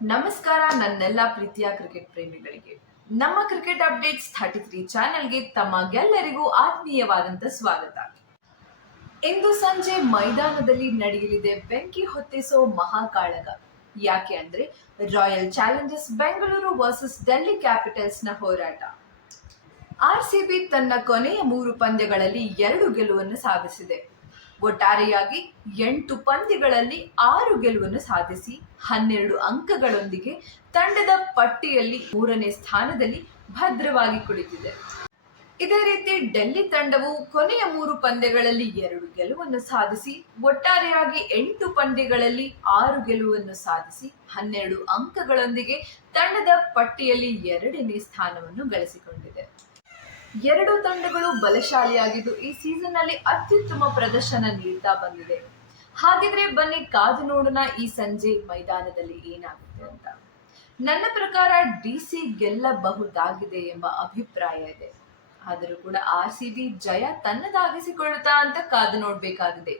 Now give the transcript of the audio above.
ನಮಸ್ಕಾರ ನನ್ನೆಲ್ಲ ಪ್ರೀತಿಯ ಕ್ರಿಕೆಟ್ ಪ್ರೇಮಿಗಳಿಗೆ. ನಮ್ಮ ಕ್ರಿಕೆಟ್ ಅಪ್ಡೇಟ್ಸ್ 33 ಚಾನೆಲ್ಗೆ ತಮಗೆಲ್ಲರಿಗೂ ಆತ್ಮೀಯವಾದಂತ ಸ್ವಾಗತ. ಇಂದು ಸಂಜೆ ಮೈದಾನದಲ್ಲಿ ನಡೆಯಲಿದೆ ಬೆಂಕಿ ಹೊತ್ತಿಸೋ ಮಹಾಕಾಳಗ. ಯಾಕೆ ಅಂದ್ರೆ royal Challengers Bengaluru versus Delhi capitals ನ ಹೋರಾಟ. ಆರ್ಸಿಬಿ ತನ್ನ ಕೊನೆಯ 3 ಪಂದ್ಯಗಳಲ್ಲಿ 2 ಗೆಲುವನ್ನು ಸಾಧಿಸಿದೆ. ಒಟ್ಟಾರೆಯಾಗಿ 8 ಪಂದ್ಯಗಳಲ್ಲಿ 6 ಗೆಲುವನ್ನು ಸಾಧಿಸಿ 12 ಅಂಕಗಳೊಂದಿಗೆ ತಂಡದ ಪಟ್ಟಿಯಲ್ಲಿ 3ನೇ ಸ್ಥಾನದಲ್ಲಿ ಭದ್ರವಾಗಿ ಕುಳಿತಿದೆ. ಇದೇ ರೀತಿ ಡೆಲ್ಲಿ ತಂಡವು ಕೊನೆಯ 3 ಪಂದ್ಯಗಳಲ್ಲಿ 2 ಗೆಲುವನ್ನು ಸಾಧಿಸಿ ಒಟ್ಟಾರೆಯಾಗಿ 8 ಪಂದ್ಯಗಳಲ್ಲಿ 6 ಗೆಲುವನ್ನು ಸಾಧಿಸಿ 12 ಅಂಕಗಳೊಂದಿಗೆ ತಂಡದ ಪಟ್ಟಿಯಲ್ಲಿ 2ನೇ ಸ್ಥಾನವನ್ನು ಗಳಿಸಿಕೊಂಡಿದೆ. ಎರಡು ತಂಡಗಳು ಬಲಶಾಲಿಯಾಗಿದ್ದು ಈ ಸೀಸನ್ ನಲ್ಲಿ ಅತ್ಯುತ್ತಮ ಪ್ರದರ್ಶನ ನೀಡ್ತಾ ಬಂದಿದೆ. ಹಾಗಿದ್ರೆ ಬನ್ನಿ ಕಾದು ನೋಡೋಣ ಈ ಸಂಜೆ ಮೈದಾನದಲ್ಲಿ ಏನಾಗುತ್ತೆ ಅಂತ. ನನ್ನ ಪ್ರಕಾರ ಡಿಸಿ ಗೆಲ್ಲಬಹುದಾಗಿದೆ ಎಂಬ ಅಭಿಪ್ರಾಯ ಇದೆ. ಆದರೂ ಕೂಡ ಆರ್ಸಿಬಿ ಜಯ ತನ್ನದಾಗಿಸಿಕೊಳ್ಳುತ್ತಾ ಅಂತ ಕಾದು ನೋಡ್ಬೇಕಾಗಿದೆ.